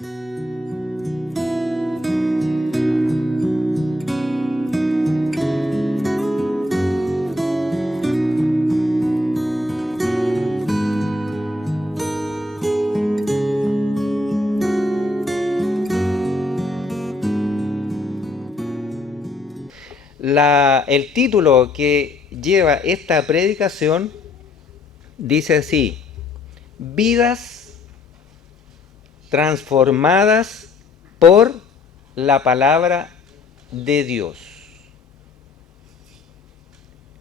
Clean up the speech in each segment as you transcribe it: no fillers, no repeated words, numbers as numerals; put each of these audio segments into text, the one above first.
El título que lleva esta predicación dice así: vidas transformadas por la palabra de Dios.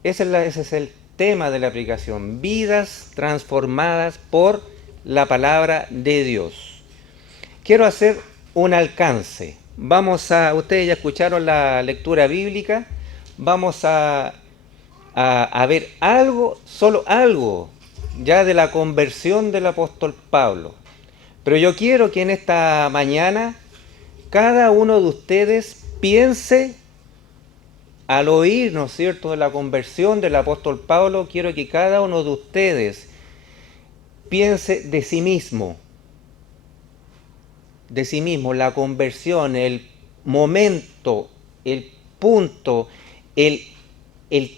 Ese es el tema de la predicación: vidas transformadas por la palabra de Dios. Quiero hacer un alcance. Ustedes ya escucharon la lectura bíblica, vamos a ver algo, solo algo, ya de la conversión del apóstol Pablo. Pero yo quiero que en esta mañana cada uno de ustedes piense, al oír, ¿no es cierto?, de la conversión del apóstol Pablo, quiero que cada uno de ustedes piense de sí mismo, la conversión, el momento, el punto, el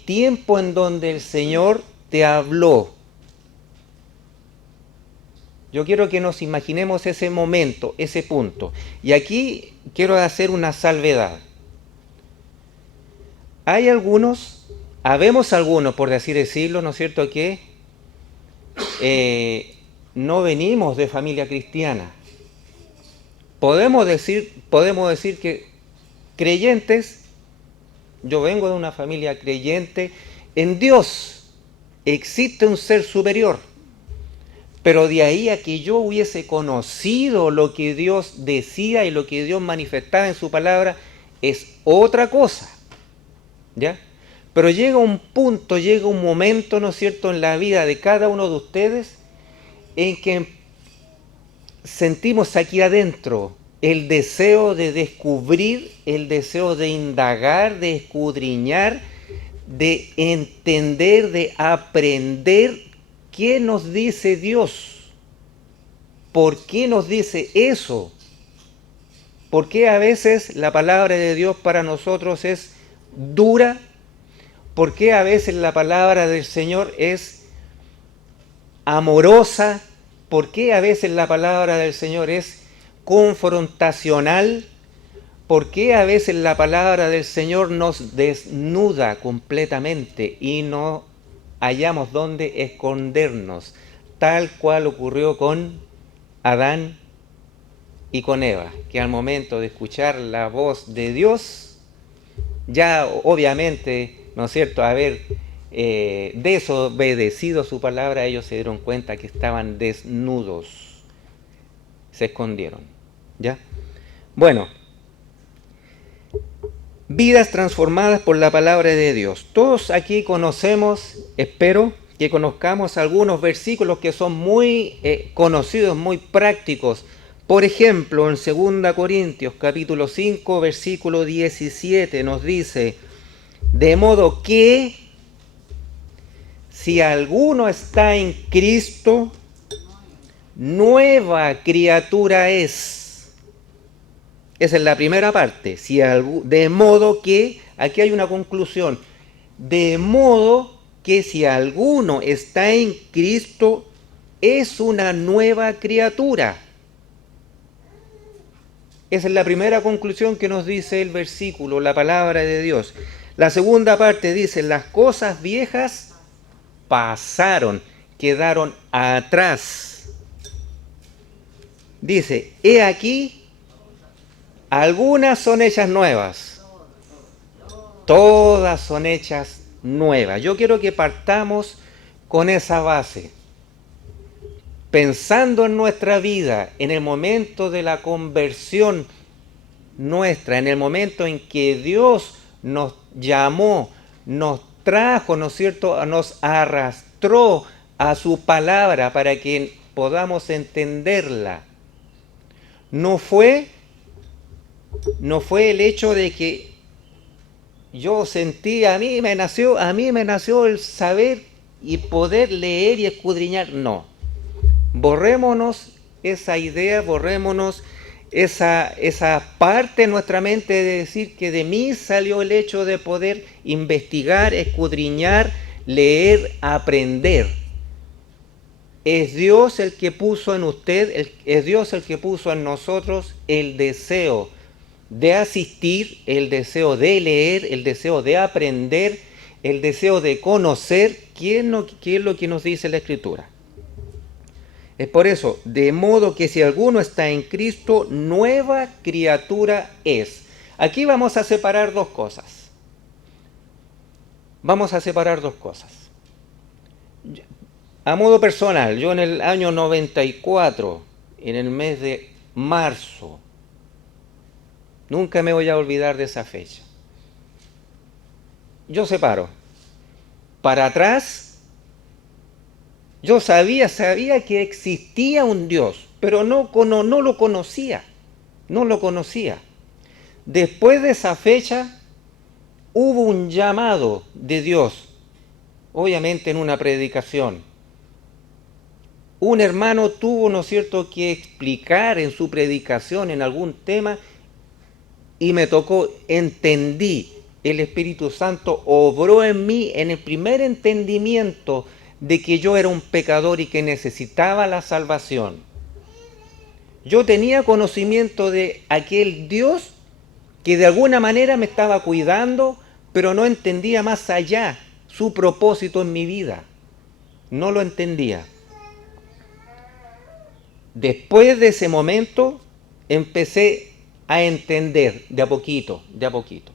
tiempo en donde el Señor te habló. Yo quiero que nos imaginemos ese momento, ese punto. Y aquí quiero hacer una salvedad. Habemos algunos, por así decirlo, ¿no es cierto?, que no venimos de familia cristiana. Podemos decir que creyentes, yo vengo de una familia creyente en Dios, existe un ser superior, pero de ahí a que yo hubiese conocido lo que Dios decía y lo que Dios manifestaba en su palabra es otra cosa, ¿ya? Pero llega un punto, llega un momento, ¿no es cierto?, en la vida de cada uno de ustedes en que sentimos aquí adentro el deseo de descubrir, el deseo de indagar, de escudriñar, de entender, de aprender qué nos dice Dios, por qué nos dice eso, por qué a veces la palabra de Dios para nosotros es dura, por qué a veces la palabra del Señor es amorosa, por qué a veces la palabra del Señor es confrontacional, por qué a veces la palabra del Señor nos desnuda completamente y no hallamos dónde escondernos, tal cual ocurrió con Adán y con Eva, que al momento de escuchar la voz de Dios, ya obviamente, ¿no es cierto?, haber desobedecido su palabra, ellos se dieron cuenta que estaban desnudos, se escondieron, ¿ya? Bueno, vidas transformadas por la palabra de Dios. Todos aquí conocemos, espero que conozcamos algunos versículos que son muy conocidos, muy prácticos. Por ejemplo, en 2 Corintios capítulo 5, versículo 17 nos dice: de modo que si alguno está en Cristo, nueva criatura es. Esa es la primera parte. De modo que, aquí hay una conclusión, de modo que si alguno está en Cristo, es una nueva criatura. Esa es la primera conclusión que nos dice el versículo, la palabra de Dios. La segunda parte dice: las cosas viejas pasaron, quedaron atrás. Dice: he aquí, algunas son hechas nuevas. Todas son hechas nuevas. Yo quiero que partamos con esa base. Pensando en nuestra vida, en el momento de la conversión nuestra, en el momento en que Dios nos llamó, nos trajo, ¿no es cierto?, nos arrastró a su palabra para que podamos entenderla. No fue el hecho de que yo sentí, a mí me nació el saber y poder leer y escudriñar. No. Borrémonos esa idea, borrémonos esa parte en nuestra mente de decir que de mí salió el hecho de poder investigar, escudriñar, leer, aprender. Es Dios el que puso en usted, es Dios el que puso en nosotros el deseo de asistir, el deseo de leer, el deseo de aprender, el deseo de conocer qué es lo que nos dice la Escritura. Es por eso, de modo que si alguno está en Cristo, nueva criatura es. Aquí vamos a separar dos cosas. Vamos a separar dos cosas. A modo personal, yo en el año 94, en el mes de marzo, nunca me voy a olvidar de esa fecha. Yo separo. Para atrás, yo sabía que existía un Dios, pero no lo conocía. No lo conocía. Después de esa fecha, hubo un llamado de Dios, obviamente en una predicación. Un hermano tuvo, ¿no es cierto?, que explicar en su predicación en algún tema y me tocó, entendí, el Espíritu Santo obró en mí en el primer entendimiento de que yo era un pecador y que necesitaba la salvación. Yo tenía conocimiento de aquel Dios que de alguna manera me estaba cuidando, pero no entendía más allá su propósito en mi vida. No lo entendía. Después de ese momento empecé a entender de a poquito, de a poquito.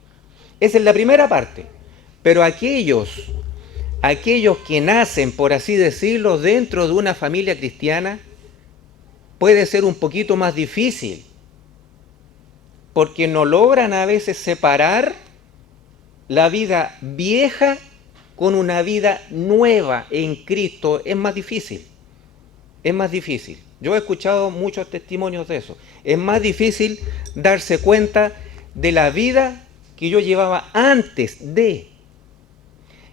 Esa es la primera parte. Pero aquellos que nacen, por así decirlo, dentro de una familia cristiana, puede ser un poquito más difícil, porque no logran a veces separar la vida vieja con una vida nueva en Cristo. Es más difícil, es más difícil. Yo he escuchado muchos testimonios de eso. Es más difícil darse cuenta de la vida que yo llevaba antes de.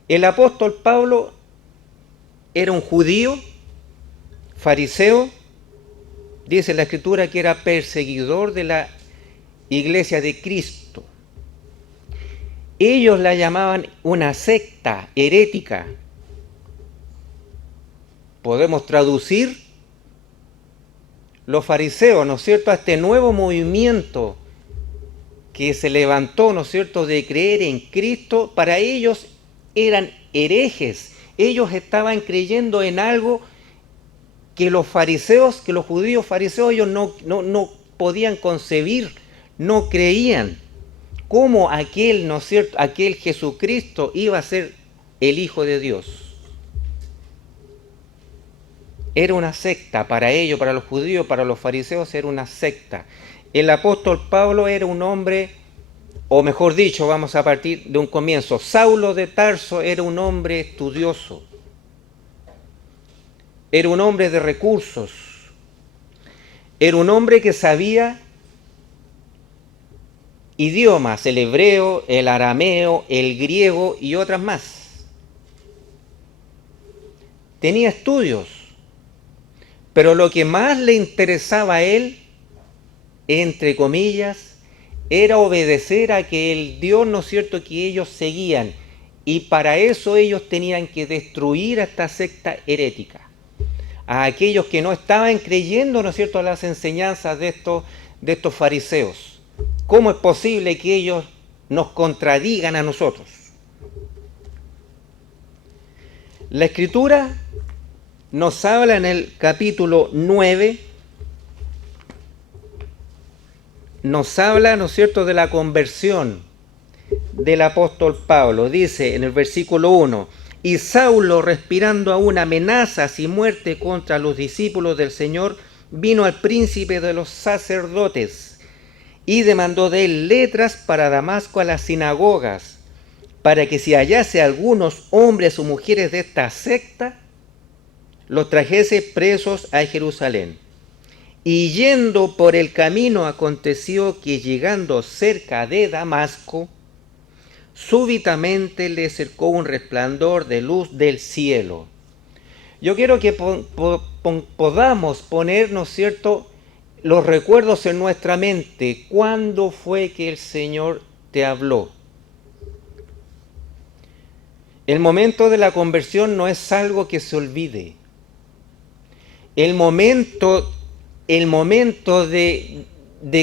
El apóstol Pablo era un judío, fariseo, dice la Escritura que era perseguidor de la iglesia de Cristo. Ellos la llamaban una secta herética. Podemos traducir los fariseos, ¿no es cierto?, a este nuevo movimiento que se levantó, ¿no es cierto?, de creer en Cristo. Para ellos eran herejes. Ellos estaban creyendo en algo que los fariseos, que los judíos fariseos, ellos no podían concebir, no creían. ¿Cómo aquel, ¿no es cierto?, aquel Jesucristo iba a ser el Hijo de Dios? Era una secta para ellos, para los judíos, para los fariseos era una secta. El apóstol Pablo era un hombre, o mejor dicho, vamos a partir de un comienzo. Saulo de Tarso era un hombre estudioso. Era un hombre de recursos. Era un hombre que sabía idiomas, el hebreo, el arameo, el griego y otras más. Tenía estudios, pero lo que más le interesaba a él, entre comillas, era obedecer a aquel Dios, ¿no es cierto?, que ellos seguían. Y para eso ellos tenían que destruir a esta secta herética, a aquellos que no estaban creyendo, ¿no es cierto?, a las enseñanzas de estos fariseos. ¿Cómo es posible que ellos nos contradigan a nosotros? La Escritura nos habla en el capítulo 9, nos habla, ¿no es cierto?, de la conversión del apóstol Pablo. Dice en el versículo 1, y Saulo, respirando aún amenazas y muerte contra los discípulos del Señor, vino al príncipe de los sacerdotes y demandó de él letras para Damasco a las sinagogas, para que si hallase algunos hombres o mujeres de esta secta, los trajese presos a Jerusalén. Y yendo por el camino aconteció que llegando cerca de Damasco, súbitamente le cercó un resplandor de luz del cielo. Yo quiero que podamos poner, ¿no es cierto?, los recuerdos en nuestra mente. ¿Cuándo fue que el Señor te habló? El momento de la conversión no es algo que se olvide. El momento de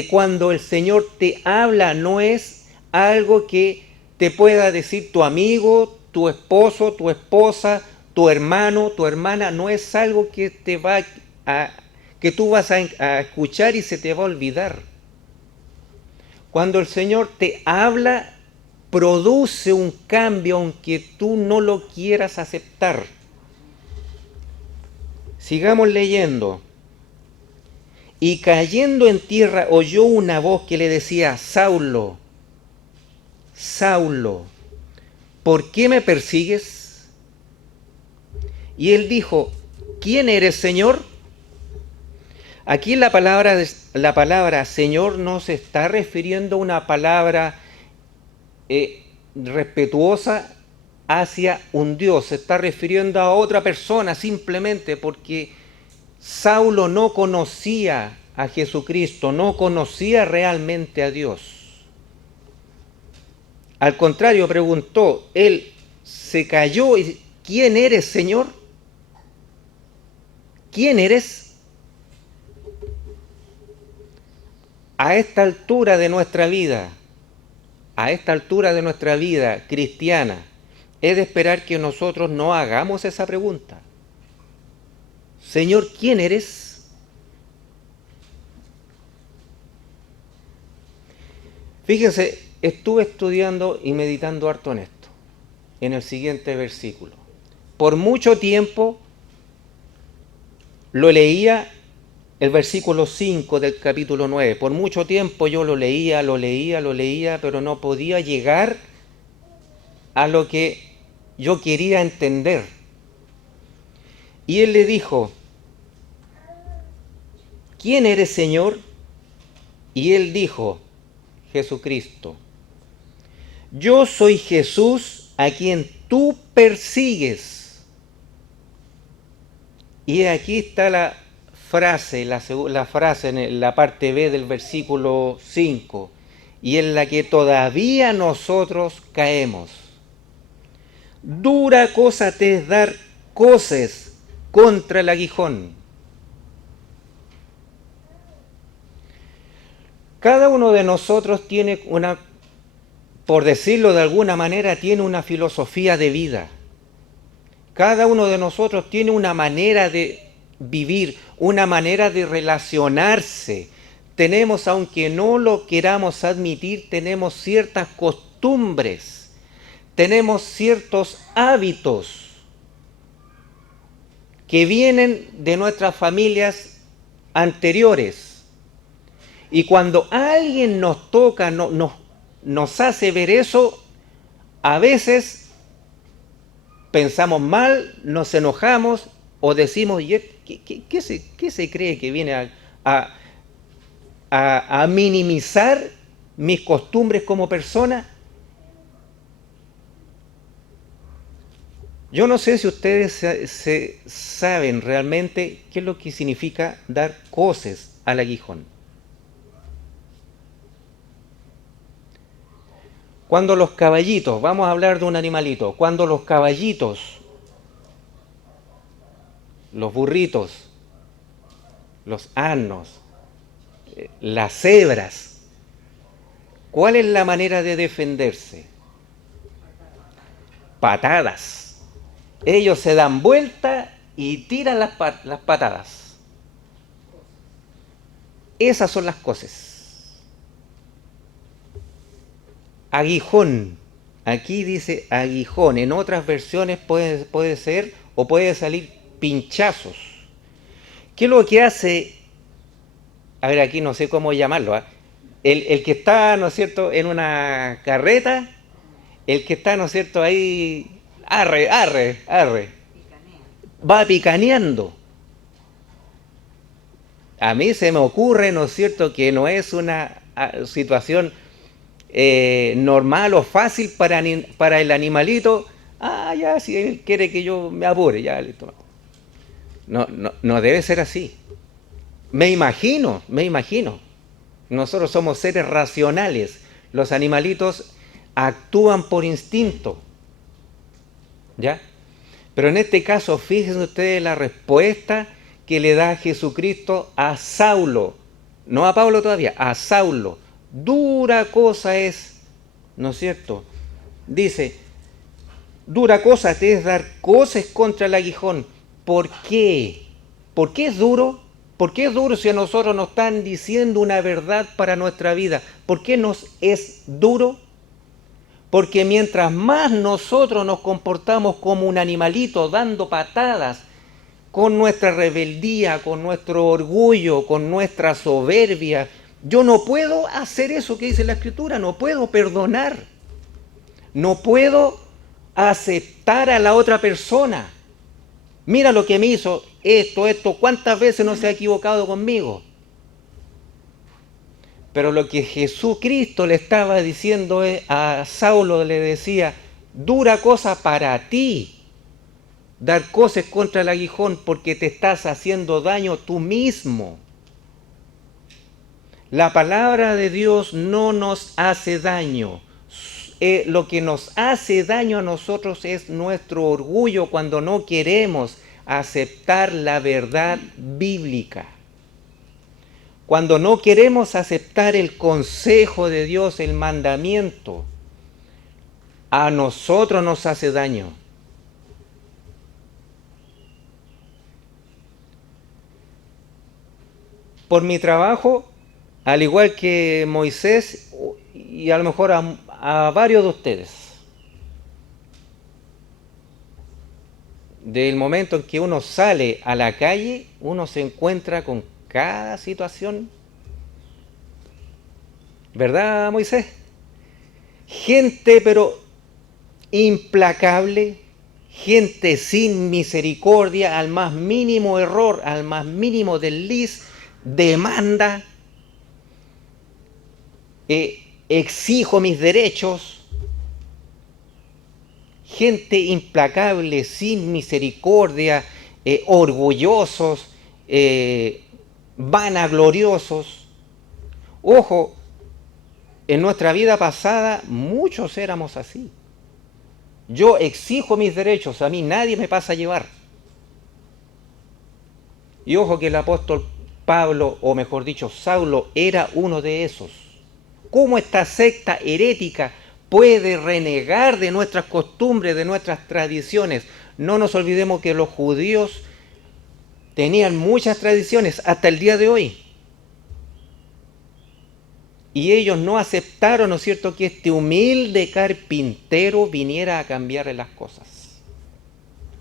cuando el Señor te habla no es algo que te pueda decir tu amigo, tu esposo, tu esposa, tu hermano, tu hermana. No es algo que que tú vas a escuchar y se te va a olvidar. Cuando el Señor te habla, produce un cambio aunque tú no lo quieras aceptar. Sigamos leyendo. Y cayendo en tierra oyó una voz que le decía: Saulo, Saulo, ¿por qué me persigues? Y él dijo: ¿quién eres, Señor? Aquí la palabra Señor no se está refiriendo a una palabra respetuosa hacia un Dios, se está refiriendo a otra persona simplemente porque Saulo no conocía a Jesucristo, no conocía realmente a Dios. Al contrario, preguntó, él se cayó y: ¿quién eres, Señor? ¿Quién eres? A esta altura de nuestra vida, cristiana, es de esperar que nosotros no hagamos esa pregunta. Señor, ¿quién eres? Fíjense, estuve estudiando y meditando harto en esto, en el siguiente versículo. Por mucho tiempo lo leía, el versículo 5 del capítulo 9. Por mucho tiempo yo lo leía, pero no podía llegar a lo que yo quería entender. Y él le dijo: ¿quién eres, Señor? Y él dijo: Jesucristo. Yo soy Jesús a quien tú persigues. Y aquí está la frase en la parte B del versículo 5, y en la que todavía nosotros caemos. Dura cosa te es dar coces contra el aguijón. Cada uno de nosotros tiene por decirlo de alguna manera, tiene una filosofía de vida. Cada uno de nosotros tiene una manera de vivir, una manera de relacionarse. Tenemos, aunque no lo queramos admitir, tenemos ciertas costumbres, tenemos ciertos hábitos que vienen de nuestras familias anteriores. Y cuando alguien nos toca, nos hace ver eso, a veces pensamos mal, nos enojamos o decimos: ¿qué se cree que viene a minimizar mis costumbres como persona? Yo no sé si ustedes se saben realmente qué es lo que significa dar coces al aguijón. Cuando los caballitos, vamos a hablar de un animalito, cuando los caballitos, los burritos, los asnos, las cebras, ¿cuál es la manera de defenderse? Patadas. Ellos se dan vuelta y tiran las patadas. Esas son las cosas. Aguijón. Aquí dice aguijón. En otras versiones puede ser o puede salir pinchazos. ¿Qué es lo que hace? A ver, aquí no sé cómo llamarlo. El que está, ¿no es cierto?, en una carreta, el que está, ¿no es cierto?, ahí, arre, va picaneando. A mí se me ocurre, ¿no es cierto?, que no es una situación normal o fácil para el animalito. Ya, si él quiere que yo me apure, ya, listo. No debe ser así. Me imagino, me imagino. Nosotros somos seres racionales. Los animalitos actúan por instinto, ¿ya? Pero en este caso, fíjense ustedes la respuesta que le da Jesucristo a Saulo, no a Pablo todavía, a Saulo. Dura cosa es, ¿no es cierto? Dice, dura cosa te es dar coces contra el aguijón. ¿Por qué? ¿Por qué es duro? ¿Por qué es duro si a nosotros nos están diciendo una verdad para nuestra vida? ¿Por qué nos es duro? Porque mientras más nosotros nos comportamos como un animalito dando patadas, con nuestra rebeldía, con nuestro orgullo, con nuestra soberbia, yo no puedo hacer eso que dice la Escritura, no puedo perdonar, no puedo aceptar a la otra persona. Mira lo que me hizo, esto, ¿cuántas veces no se ha equivocado conmigo? Pero lo que Jesucristo le estaba diciendo a Saulo, le decía, dura cosa para ti dar coces contra el aguijón porque te estás haciendo daño tú mismo. La palabra de Dios no nos hace daño. Lo que nos hace daño a nosotros es nuestro orgullo cuando no queremos aceptar la verdad bíblica. Cuando no queremos aceptar el consejo de Dios, el mandamiento, a nosotros nos hace daño. Por mi trabajo, al igual que Moisés y a lo mejor a varios de ustedes, del momento en que uno sale a la calle, uno se encuentra con cada situación. ¿Verdad, Moisés? Gente, pero implacable, gente sin misericordia, al más mínimo error, al más mínimo desliz, demanda, exijo mis derechos, gente implacable, sin misericordia, orgullosos, vanagloriosos. Ojo, en nuestra vida pasada muchos éramos así. Yo exijo mis derechos, a mí nadie me pasa a llevar. Y ojo que el apóstol Pablo, o mejor dicho, Saulo, era uno de esos. ¿Cómo esta secta herética puede renegar de nuestras costumbres, de nuestras tradiciones? No nos olvidemos que los judíos tenían muchas tradiciones hasta el día de hoy. Y ellos no aceptaron, ¿no es cierto?, que este humilde carpintero viniera a cambiarle las cosas.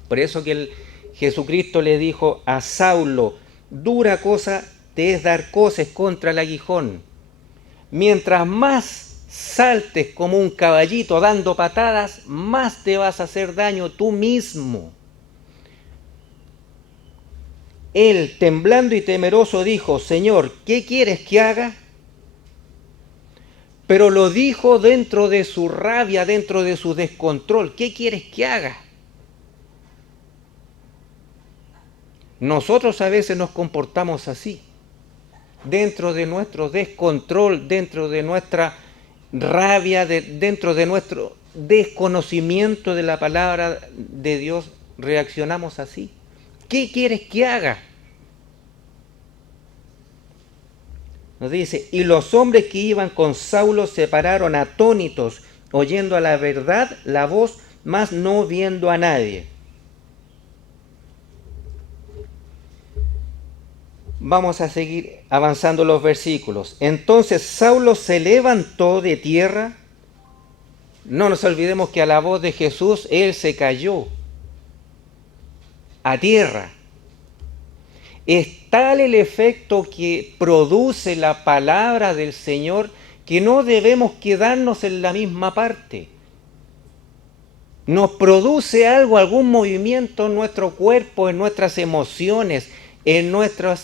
Por eso que Jesucristo le dijo a Saulo, dura cosa te es dar coces contra el aguijón. Mientras más saltes como un caballito dando patadas, más te vas a hacer daño tú mismo. Él, temblando y temeroso, dijo, Señor, ¿qué quieres que haga? Pero lo dijo dentro de su rabia, dentro de su descontrol. ¿Qué quieres que haga? Nosotros a veces nos comportamos así, dentro de nuestro descontrol, dentro de nuestra rabia, dentro de nuestro desconocimiento de la palabra de Dios, reaccionamos así. ¿Qué quieres que haga? Nos dice, y los hombres que iban con Saulo se pararon atónitos, oyendo a la verdad la voz, mas no viendo a nadie. Vamos a seguir avanzando los versículos. Entonces Saulo se levantó de tierra. No nos olvidemos que a la voz de Jesús él se cayó a tierra. Es tal el efecto que produce la palabra del Señor que no debemos quedarnos en la misma parte. Nos produce algo, algún movimiento en nuestro cuerpo, en nuestras emociones, en nuestra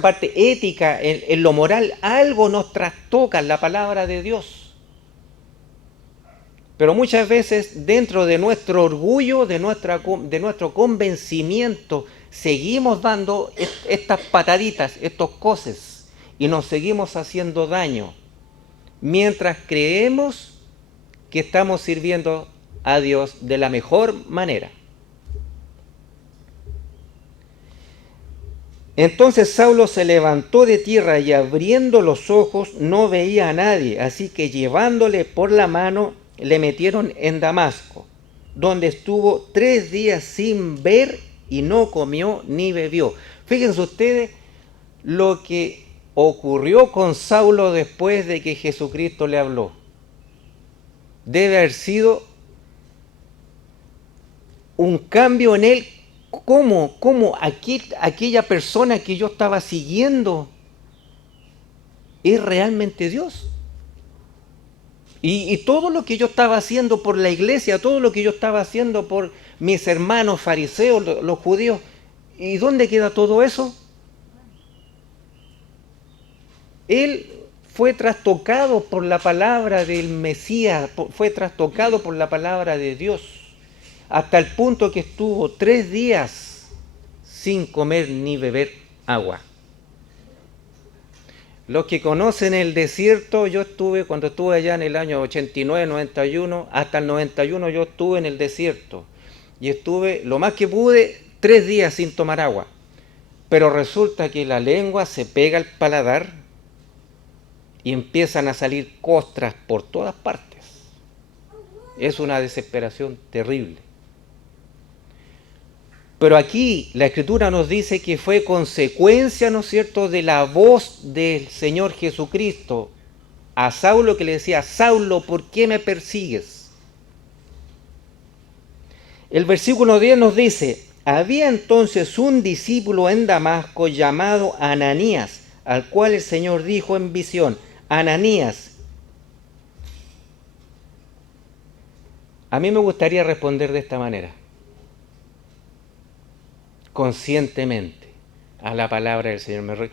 parte ética, en lo moral. Algo nos trastoca en la palabra de Dios. Pero muchas veces dentro de nuestro orgullo, de nuestro convencimiento, seguimos dando estas pataditas, estos coces, y nos seguimos haciendo daño, mientras creemos que estamos sirviendo a Dios de la mejor manera. Entonces Saulo se levantó de tierra y abriendo los ojos no veía a nadie, así que llevándole por la mano le metieron en Damasco, donde estuvo 3 días sin ver y no comió ni bebió. Fíjense ustedes lo que ocurrió con Saulo después de que Jesucristo le habló. Debe haber sido un cambio en él. ¿Cómo aquella persona que yo estaba siguiendo es realmente Dios? Y todo lo que yo estaba haciendo por la iglesia, todo lo que yo estaba haciendo por mis hermanos fariseos, los judíos, ¿y dónde queda todo eso? Él fue trastocado por la palabra del Mesías, fue trastocado por la palabra de Dios, hasta el punto que estuvo 3 días sin comer ni beber agua. Los que conocen el desierto, cuando estuve allá en el año 89, 91, hasta el 91 yo estuve en el desierto. Y estuve, lo más que pude, 3 días sin tomar agua. Pero resulta que la lengua se pega al paladar y empiezan a salir costras por todas partes. Es una desesperación terrible. Pero aquí la Escritura nos dice que fue consecuencia, ¿no es cierto?, de la voz del Señor Jesucristo a Saulo, que le decía: Saulo, ¿por qué me persigues? El versículo 10 nos dice: había entonces un discípulo en Damasco llamado Ananías, al cual el Señor dijo en visión: Ananías. A mí me gustaría responder de esta manera: conscientemente a la palabra del Señor.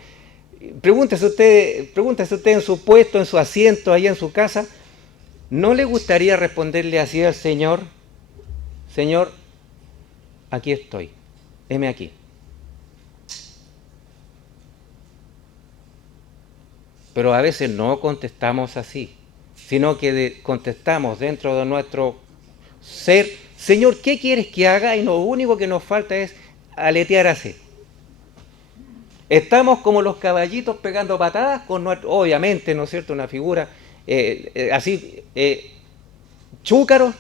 Pregúntese usted en su puesto, en su asiento, ahí en su casa, ¿no le gustaría responderle así al Señor? Señor, aquí estoy, heme aquí. Pero a veces no contestamos así, sino que contestamos dentro de nuestro ser: Señor, ¿qué quieres que haga? Y lo único que nos falta es aletear así. Estamos como los caballitos pegando patadas con obviamente, ¿no es cierto?, una figura así, chúcaros.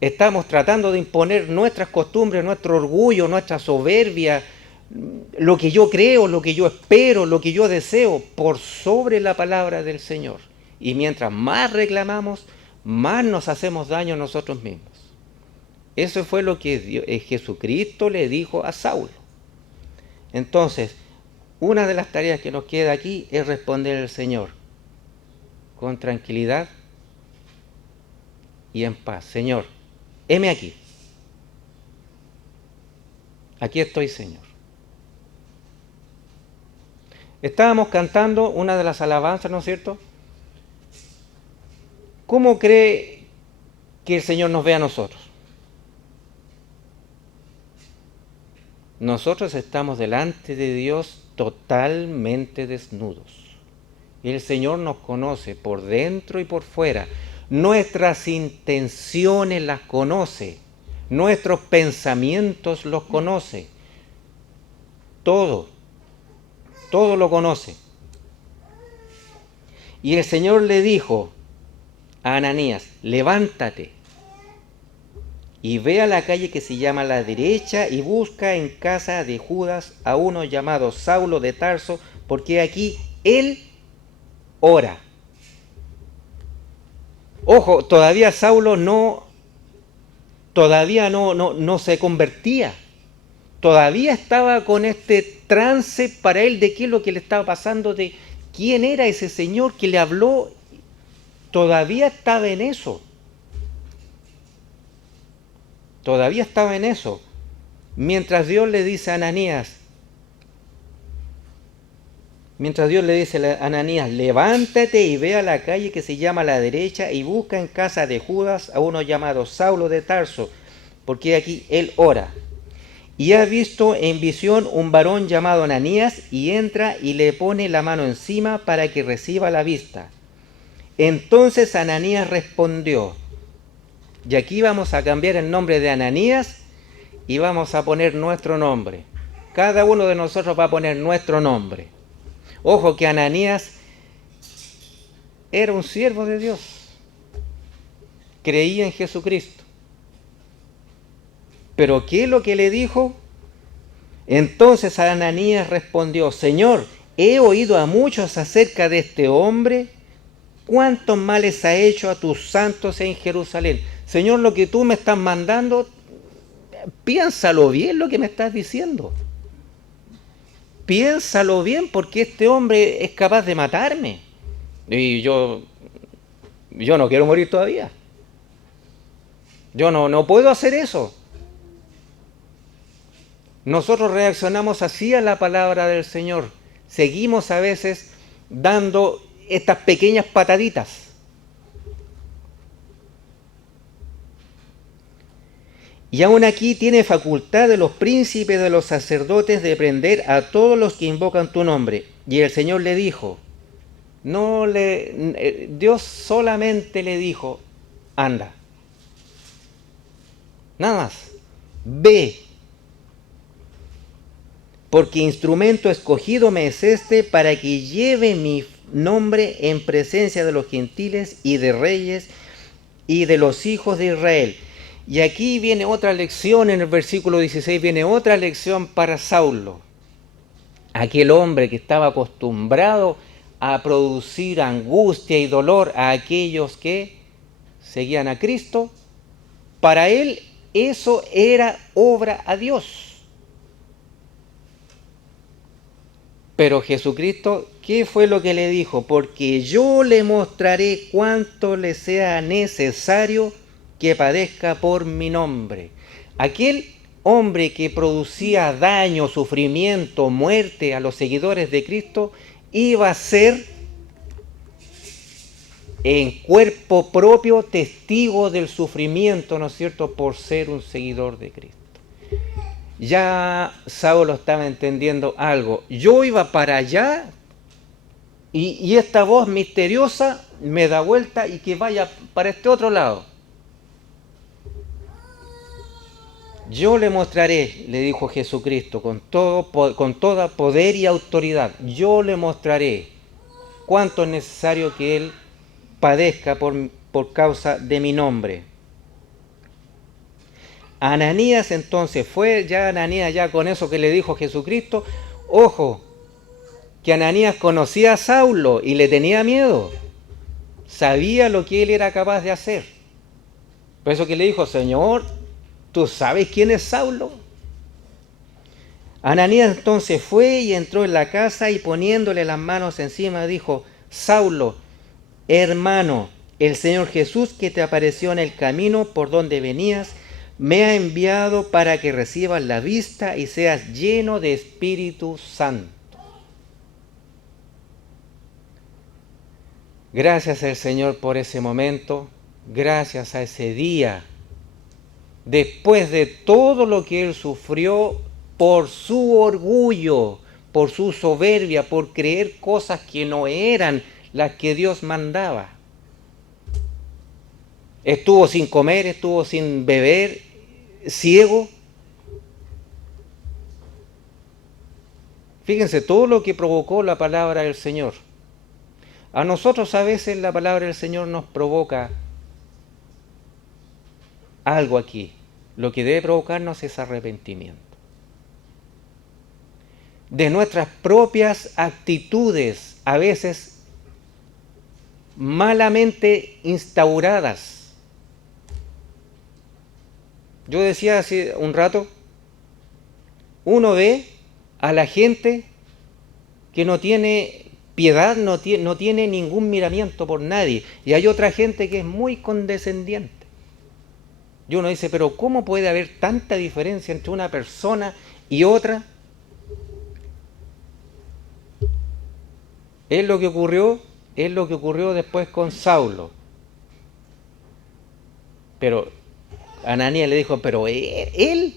Estamos tratando de imponer nuestras costumbres, nuestro orgullo, nuestra soberbia, lo que yo creo, lo que yo espero, lo que yo deseo, por sobre la palabra del Señor. Y mientras más reclamamos, más nos hacemos daño a nosotros mismos. Eso fue lo que Jesucristo le dijo a Saulo. Entonces, una de las tareas que nos queda aquí es responder al Señor con tranquilidad y en paz. Señor, heme aquí. Aquí estoy, Señor. Estábamos cantando una de las alabanzas, ¿no es cierto? ¿Cómo cree que el Señor nos ve a nosotros? Nosotros estamos delante de Dios totalmente desnudos. Y el Señor nos conoce por dentro y por fuera. Nuestras intenciones las conoce. Nuestros pensamientos los conoce. Todo lo conoce. Y el Señor le dijo a Ananías: levántate y ve a la calle que se llama La Derecha y busca en casa de Judas a uno llamado Saulo de Tarso, porque aquí él ora. Ojo, todavía Saulo no se convertía. Todavía estaba con este trance para él de qué es lo que le estaba pasando, de quién era ese Señor que le habló. Todavía estaba en eso. Todavía estaba en eso. Mientras Dios le dice a Ananías: Mientras Dios le dice a Ananías, levántate y ve a la calle que se llama a la derecha y busca en casa de Judas a uno llamado Saulo de Tarso, porque aquí él ora. Y ha visto en visión un varón llamado Ananías y entra y le pone la mano encima para que reciba la vista. Entonces Ananías respondió, y aquí vamos a cambiar el nombre de Ananías y vamos a poner nuestro nombre. Cada uno de nosotros va a poner nuestro nombre. Ojo que Ananías era un siervo de Dios, creía en Jesucristo. Pero ¿qué es lo que le dijo? Entonces Ananías respondió, Señor, he oído a muchos acerca de este hombre, cuántos males ha hecho a tus santos en Jerusalén. Señor, lo que tú me estás mandando, piénsalo bien lo que me estás diciendo. Piénsalo bien porque este hombre es capaz de matarme. Y yo no quiero morir todavía. Yo no puedo hacer eso. Nosotros reaccionamos así a la palabra del Señor. Seguimos a veces dando estas pequeñas pataditas. Y aún aquí tiene facultad de los príncipes de los sacerdotes de prender a todos los que invocan tu nombre. Y el Señor le dijo, Dios solamente le dijo, anda. Nada más. Ve. Porque instrumento escogido me es este para que lleve mi nombre en presencia de los gentiles y de reyes y de los hijos de Israel. Y aquí viene otra lección, en el versículo 16 viene otra lección para Saulo. Aquel hombre que estaba acostumbrado a producir angustia y dolor a aquellos que seguían a Cristo, para él eso era obra a Dios. Pero Jesucristo, ¿qué fue lo que le dijo? Porque yo le mostraré cuánto le sea necesario que padezca por mi nombre. Aquel hombre que producía daño, sufrimiento, muerte a los seguidores de Cristo, iba a ser en cuerpo propio testigo del sufrimiento, ¿no es cierto?, por ser un seguidor de Cristo. Ya Saulo estaba entendiendo algo. Yo iba para allá y esta voz misteriosa me da vuelta y que vaya para este otro lado. Yo le mostraré, le dijo Jesucristo, con toda poder y autoridad, yo le mostraré cuánto es necesario que él padezca por causa de mi nombre. Ananías entonces fue, ya Ananías ya con eso que le dijo Jesucristo, ojo, que Ananías conocía a Saulo y le tenía miedo, sabía lo que él era capaz de hacer. Por eso que le dijo, Señor, ¿tú sabes quién es Saulo? Ananías entonces fue y entró en la casa y poniéndole las manos encima dijo, Saulo, hermano, el Señor Jesús que te apareció en el camino por donde venías, me ha enviado para que recibas la vista y seas lleno de Espíritu Santo. Gracias al Señor por ese momento, gracias a ese día, después de todo lo que él sufrió por su orgullo, por su soberbia, por creer cosas que no eran las que Dios mandaba. Estuvo sin comer, estuvo sin beber, ciego. Fíjense todo lo que provocó la palabra del Señor. A nosotros a veces la palabra del Señor nos provoca algo aquí. Lo que debe provocarnos es arrepentimiento de nuestras propias actitudes, a veces malamente instauradas. Yo decía hace un rato, uno ve a la gente que no tiene piedad, no tiene ningún miramiento por nadie, y hay otra gente que es muy condescendiente. Y uno dice, pero ¿cómo puede haber tanta diferencia entre una persona y otra? Es lo que ocurrió después con Saulo. Pero Ananías le dijo, pero él.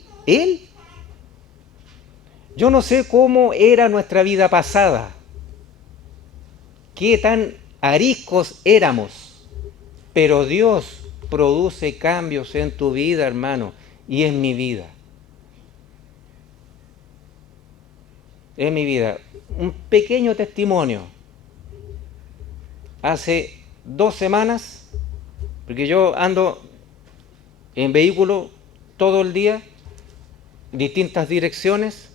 Yo no sé cómo era nuestra vida pasada, qué tan ariscos éramos, pero Dios produce cambios en tu vida, hermano, y en mi vida. En mi vida. Un pequeño testimonio. Hace 2 semanas, porque yo ando en vehículo todo el día, distintas direcciones,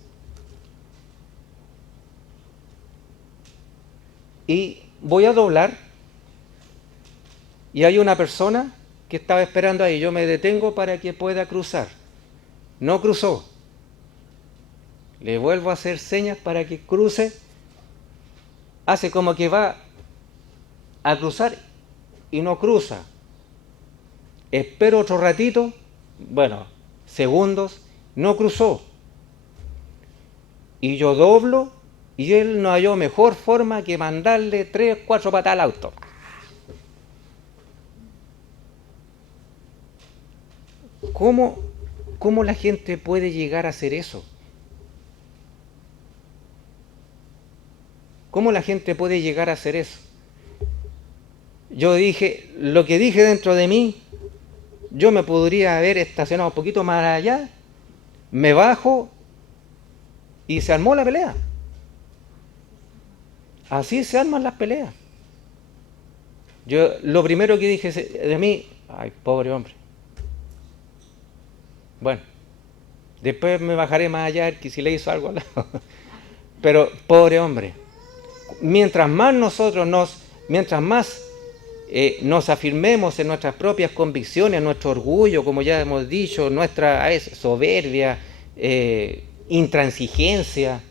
y voy a doblar, y hay una persona que estaba esperando ahí. Yo me detengo para que pueda cruzar. No cruzó. Le vuelvo a hacer señas para que cruce. Hace como que va a cruzar y no cruza. Espero otro ratito, bueno, segundos, no cruzó. Y yo doblo y él no halló mejor forma que mandarle 3, 4 patas al auto. ¿Cómo la gente puede llegar a hacer eso? ¿Cómo la gente puede llegar a hacer eso? Yo dije, lo que dije dentro de mí, yo me podría haber estacionado un poquito más allá, me bajo y se armó la pelea. Así se arman las peleas. Yo lo primero que dije de mí, ay, pobre hombre. Bueno, después me bajaré más allá que si le hizo algo al lado. Pero pobre hombre. Mientras más nos afirmemos en nuestras propias convicciones, nuestro orgullo, como ya hemos dicho, nuestra soberbia, intransigencia,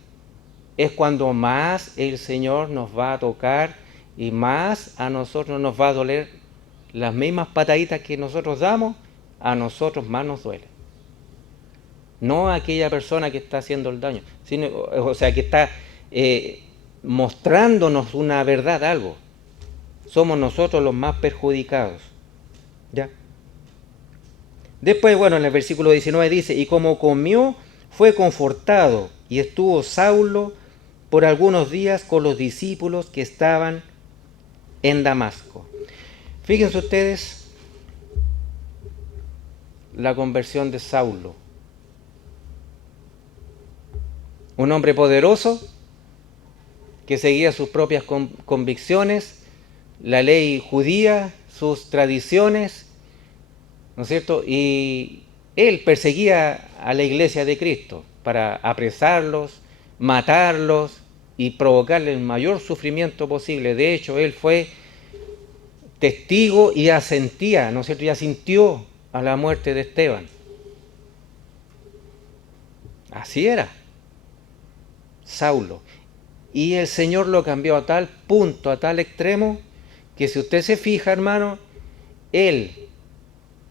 es cuando más el Señor nos va a tocar y más a nosotros nos va a doler. Las mismas pataditas que nosotros damos, a nosotros más nos duele. No a aquella persona que está haciendo el daño, sino, o sea, que está mostrándonos una verdad, algo. Somos nosotros los más perjudicados. ¿Ya? Después, bueno, en el versículo 19 dice, y como comió, fue confortado, y estuvo Saulo por algunos días con los discípulos que estaban en Damasco. Fíjense ustedes la conversión de Saulo. Un hombre poderoso que seguía sus propias convicciones, la ley judía, sus tradiciones, ¿no es cierto? Y él perseguía a la iglesia de Cristo para apresarlos, matarlos y provocarle el mayor sufrimiento posible. De hecho, él fue testigo y asentía, ¿no es cierto? Y asintió a la muerte de Esteban. Así era Saulo. Y el Señor lo cambió a tal punto, a tal extremo, que si usted se fija, hermano, él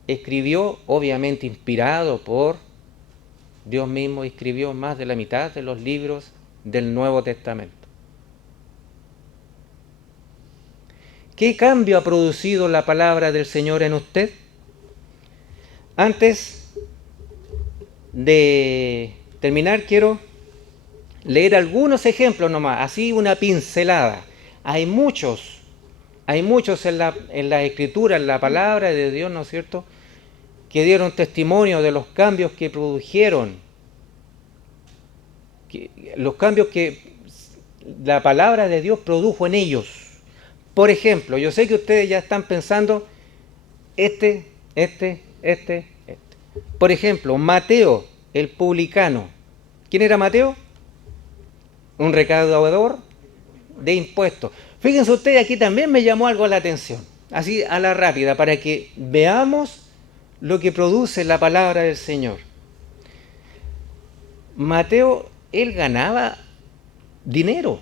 escribió, obviamente inspirado por Dios mismo, escribió más de la mitad de los libros del Nuevo Testamento. ¿Qué cambio ha producido la palabra del Señor en usted? Antes de terminar, quiero leer algunos ejemplos nomás, así una pincelada. Hay muchos en la Escritura, en la palabra de Dios, ¿no es cierto?, que dieron testimonio de los cambios que produjeron, los cambios que la palabra de Dios produjo en ellos. Por ejemplo, yo sé que ustedes ya están pensando, este. Por ejemplo, Mateo, el publicano. ¿Quién era Mateo? Un recaudador de impuestos. Fíjense ustedes, aquí también me llamó algo la atención, así a la rápida, para que veamos lo que produce la palabra del Señor. Mateo, él ganaba dinero.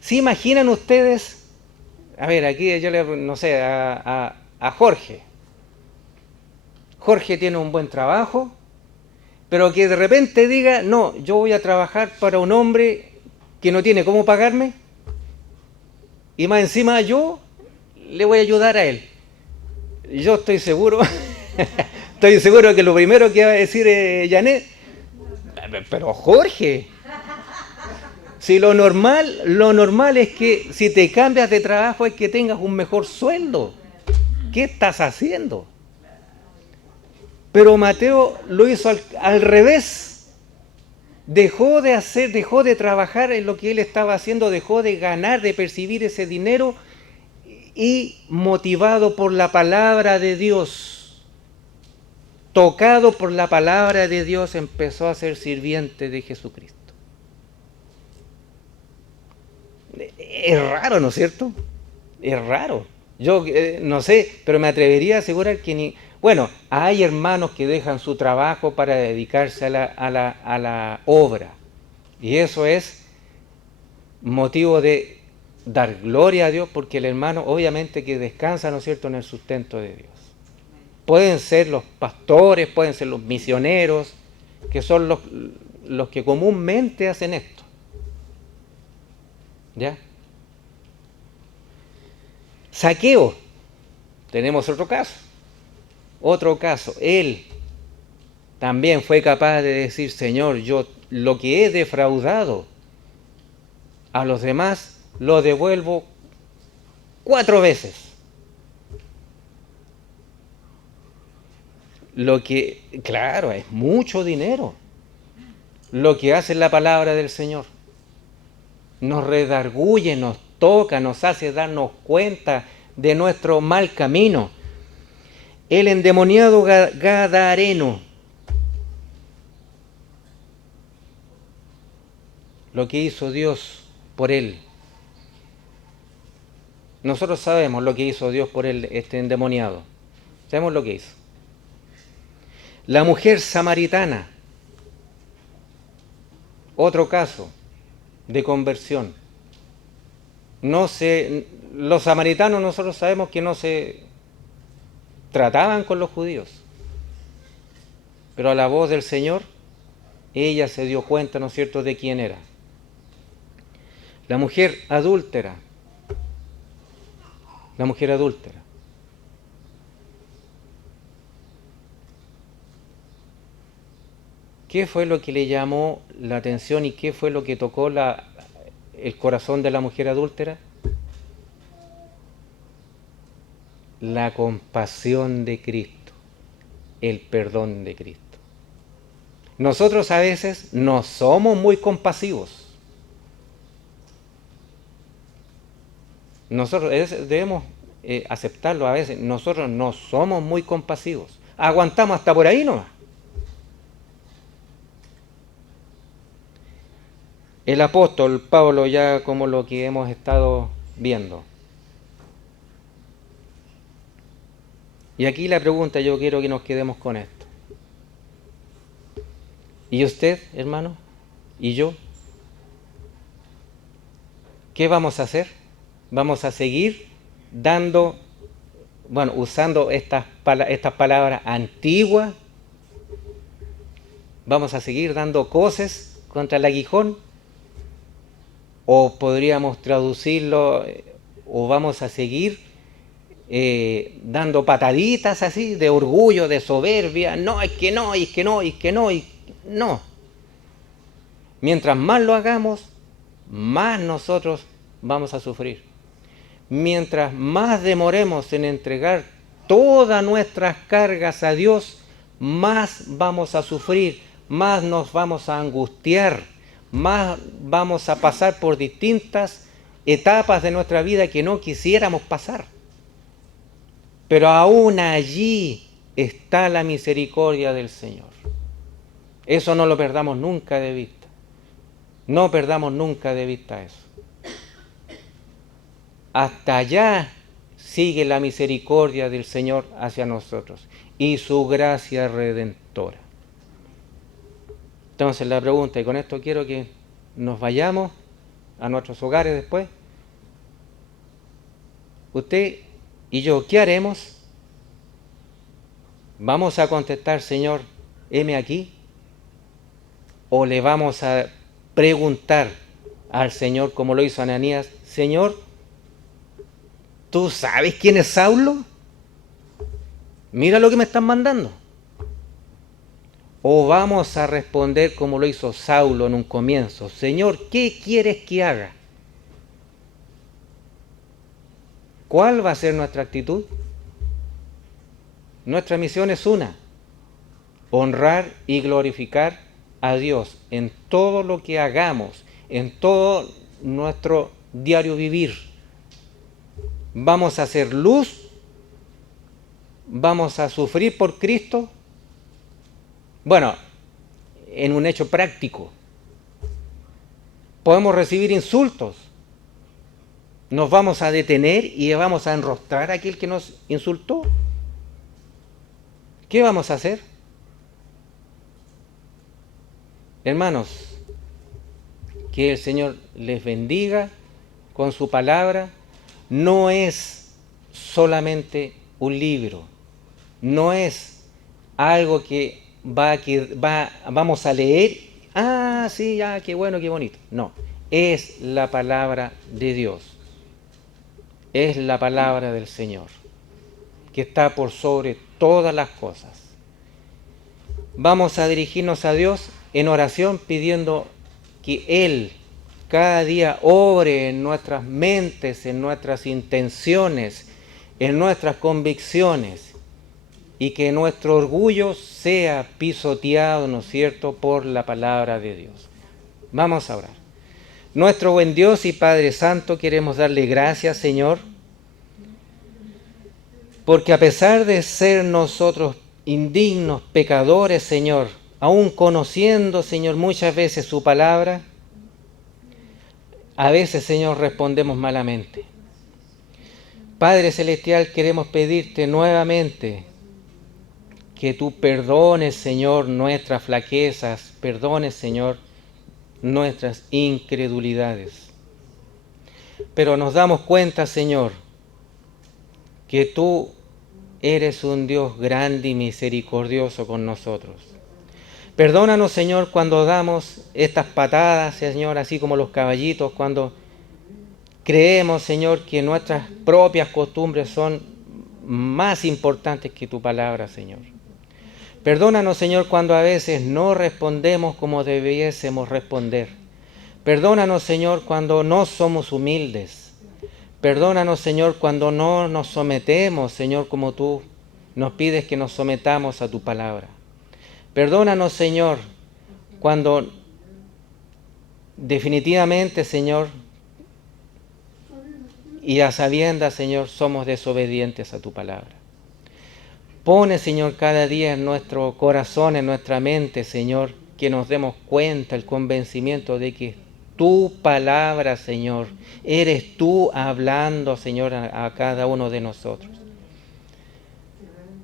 ¿Se imaginan ustedes? A ver, aquí yo le, no sé, a Jorge. Jorge tiene un buen trabajo, pero que de repente diga, no, yo voy a trabajar para un hombre que no tiene cómo pagarme, y más encima yo le voy a ayudar a él. Yo estoy seguro, estoy seguro que lo primero que va a decir Janet, pero Jorge, si lo normal es que si te cambias de trabajo es que tengas un mejor sueldo. ¿Qué estás haciendo? Pero Mateo lo hizo al revés. Dejó de trabajar en lo que él estaba haciendo, dejó de ganar, de percibir ese dinero, y motivado por la palabra de Dios, tocado por la palabra de Dios, empezó a ser sirviente de Jesucristo. Es raro, ¿no es cierto? Es raro. Yo no sé, pero me atrevería a asegurar que ni... Bueno, hay hermanos que dejan su trabajo para dedicarse a la obra. Y eso es motivo de dar gloria a Dios, porque el hermano obviamente que descansa, ¿no es cierto?, en el sustento de Dios. Pueden ser los pastores, pueden ser los misioneros, que son los que comúnmente hacen esto. ¿Ya? Zaqueo, tenemos otro caso. Él también fue capaz de decir: Señor, yo lo que he defraudado a los demás lo devuelvo 4 veces. Lo que, claro, es mucho dinero. Lo que hace la palabra del Señor. Nos redarguye, nos toca, nos hace darnos cuenta de nuestro mal camino. El endemoniado gadareno, lo que hizo Dios por él. Nosotros sabemos lo que hizo Dios por él, este endemoniado. Sabemos lo que hizo. La mujer samaritana, otro caso de conversión. Los samaritanos, nosotros sabemos que no se trataban con los judíos, pero a la voz del Señor, ella se dio cuenta, ¿no es cierto?, de quién era. La mujer adúltera. ¿Qué fue lo que le llamó la atención y qué fue lo que tocó el corazón de la mujer adúltera? La compasión de Cristo, el perdón de Cristo. Nosotros a veces no somos muy compasivos. Nosotros debemos aceptarlo a veces. Nosotros no somos muy compasivos. Aguantamos hasta por ahí nomás. El apóstol Pablo, ya como lo que hemos estado viendo. Y aquí la pregunta, yo quiero que nos quedemos con esto. ¿Y usted, hermano? ¿Y yo? ¿Qué vamos a hacer? Vamos a seguir usando estas palabras antiguas. Vamos a seguir dando coces contra el aguijón. O podríamos traducirlo, o vamos a seguir dando pataditas así, de orgullo, de soberbia. No, es que no, y es que no, y es que no, y no. Mientras más lo hagamos, más nosotros vamos a sufrir. Mientras más demoremos en entregar todas nuestras cargas a Dios, más vamos a sufrir, más nos vamos a angustiar, más vamos a pasar por distintas etapas de nuestra vida que no quisiéramos pasar. Pero aún allí está la misericordia del Señor. Eso no lo perdamos nunca de vista. No perdamos nunca de vista eso. Hasta allá sigue la misericordia del Señor hacia nosotros y su gracia redentora. Entonces la pregunta, y con esto quiero que nos vayamos a nuestros hogares después. Usted y yo, ¿qué haremos? ¿Vamos a contestar, Señor, heme aquí? ¿O le vamos a preguntar al Señor como lo hizo Ananías: Señor, ¿tú sabes quién es Saulo? Mira lo que me están mandando. ¿O vamos a responder como lo hizo Saulo en un comienzo? Señor, ¿qué quieres que haga? ¿Cuál va a ser nuestra actitud? Nuestra misión es una: honrar y glorificar a Dios en todo lo que hagamos, en todo nuestro diario vivir. ¿Vamos a hacer luz? ¿Vamos a sufrir por Cristo? Bueno, en un hecho práctico. Podemos recibir insultos. ¿Nos vamos a detener y vamos a enrostrar a aquel que nos insultó? ¿Qué vamos a hacer? Hermanos, que el Señor les bendiga con su palabra. No es solamente un libro, no es algo que vamos a leer, sí, ya, qué bueno, qué bonito. No, es la palabra de Dios, es la palabra del Señor, que está por sobre todas las cosas. Vamos a dirigirnos a Dios en oración pidiendo que Él cada día obre en nuestras mentes, en nuestras intenciones, en nuestras convicciones, y que nuestro orgullo sea pisoteado, ¿no es cierto?, por la palabra de Dios. Vamos a orar. Nuestro buen Dios y Padre Santo, queremos darle gracias, Señor, porque a pesar de ser nosotros indignos, pecadores, Señor, aún conociendo, Señor, muchas veces su palabra, a veces, Señor, respondemos malamente. Padre Celestial, queremos pedirte nuevamente que tú perdones, Señor, nuestras flaquezas, perdones, Señor, nuestras incredulidades. Pero nos damos cuenta, Señor, que tú eres un Dios grande y misericordioso con nosotros. Perdónanos, Señor, cuando damos estas patadas, Señor, así como los caballitos, cuando creemos, Señor, que nuestras propias costumbres son más importantes que tu palabra, Señor. Perdónanos, Señor, cuando a veces no respondemos como debiésemos responder. Perdónanos, Señor, cuando no somos humildes. Perdónanos, Señor, cuando no nos sometemos, Señor, como tú nos pides que nos sometamos a tu palabra. Perdónanos, Señor, cuando definitivamente, Señor, y a sabiendas, Señor, somos desobedientes a tu palabra. Pone, Señor, cada día en nuestro corazón, en nuestra mente, Señor, que nos demos cuenta, el convencimiento de que tu palabra, Señor, eres tú hablando, Señor, a cada uno de nosotros.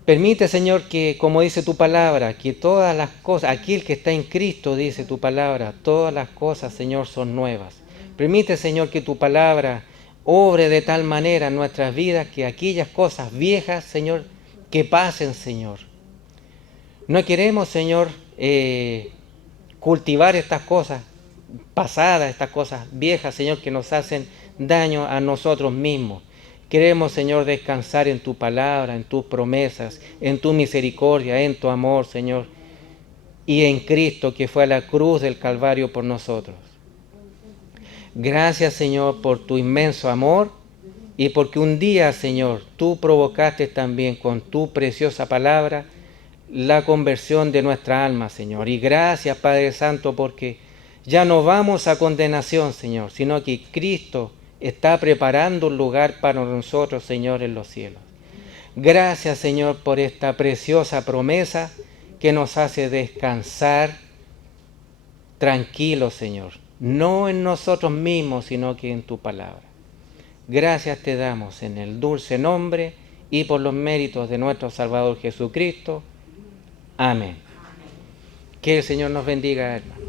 Permite, Señor, que, como dice tu palabra, que todas las cosas, aquel que está en Cristo, dice tu palabra, todas las cosas, Señor, son nuevas. Permite, Señor, que tu palabra obre de tal manera en nuestras vidas que aquellas cosas viejas, Señor, que pasen, Señor. No queremos, Señor, cultivar estas cosas pasadas, estas cosas viejas, Señor, que nos hacen daño a nosotros mismos. Queremos, Señor, descansar en tu palabra, en tus promesas, en tu misericordia, en tu amor, Señor, y en Cristo, que fue a la cruz del Calvario por nosotros. Gracias, Señor, por tu inmenso amor y porque un día, Señor, tú provocaste también con tu preciosa palabra la conversión de nuestra alma, Señor. Y gracias, Padre Santo, porque ya no vamos a condenación, Señor, sino que Cristo está preparando un lugar para nosotros, Señor, en los cielos. Gracias, Señor, por esta preciosa promesa que nos hace descansar tranquilos, Señor, no en nosotros mismos, sino que en tu palabra. Gracias te damos en el dulce nombre y por los méritos de nuestro Salvador Jesucristo. Amén. Que el Señor nos bendiga, hermanos.